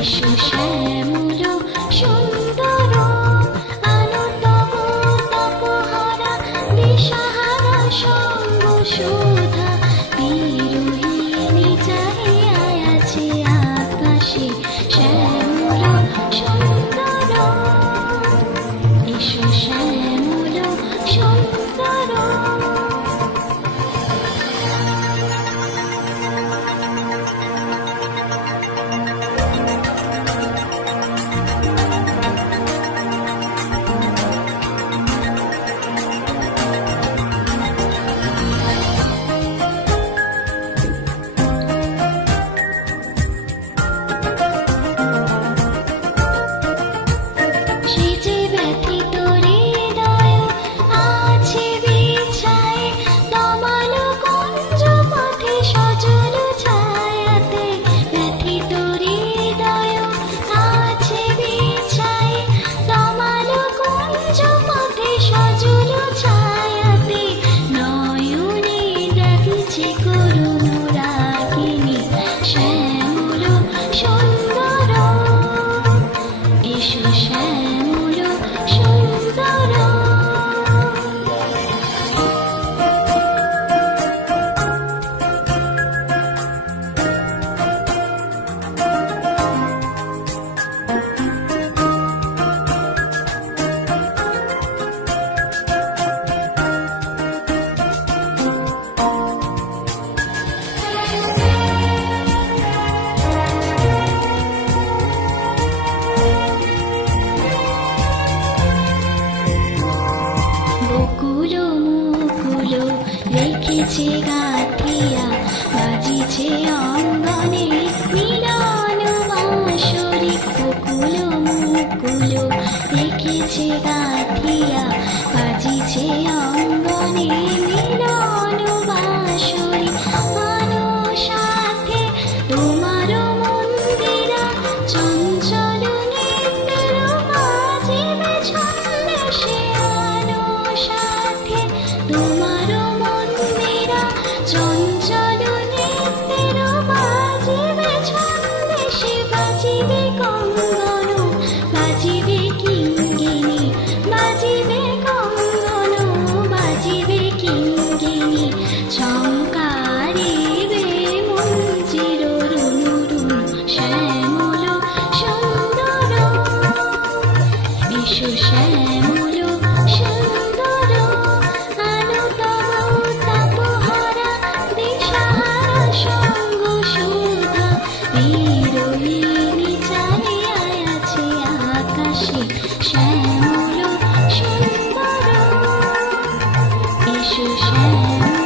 এসো শ্যামল সুন্দর আলো তব তপহারা দিশাহারা সঙ্গ শোধা বিরোহিণী চাহিয়া আছে আকাশে শ্যামল সুন্দর এসো শ্যামল সুন্দর রেখেছে গাথিয়া বাজিছে অঙ্গনে মিলন বাঁশরি বকুল মুকুল রেখেছে গাথিয়া বাজিছে অঙ্গনে মিলন বাঁশরি আনো সাথে তোমার মন্দিরা চঞ্চল নৃত্যের বাজিবে ছন্দে আনো সাথে তোমার চঞ্চল নৃত্যের বাজিবে ছন্দে সে বাজিবে কঙ্গন বাজিবে কিঙ্গিনী বাজিবে কঙ্গন বাজিবে কিঙ্গিনী ঝঙ্কারিবে মঞ্জির রুনু রুনু শ্যামল সুন্দর এসো শ্যামল সুন্দর আলো তব তপহারা দিশাহারা সঙ্গ শোধা বিরোহিণী চাহিয়া আছে আকাশে শ্যামল সুন্দর এসো শ্যামল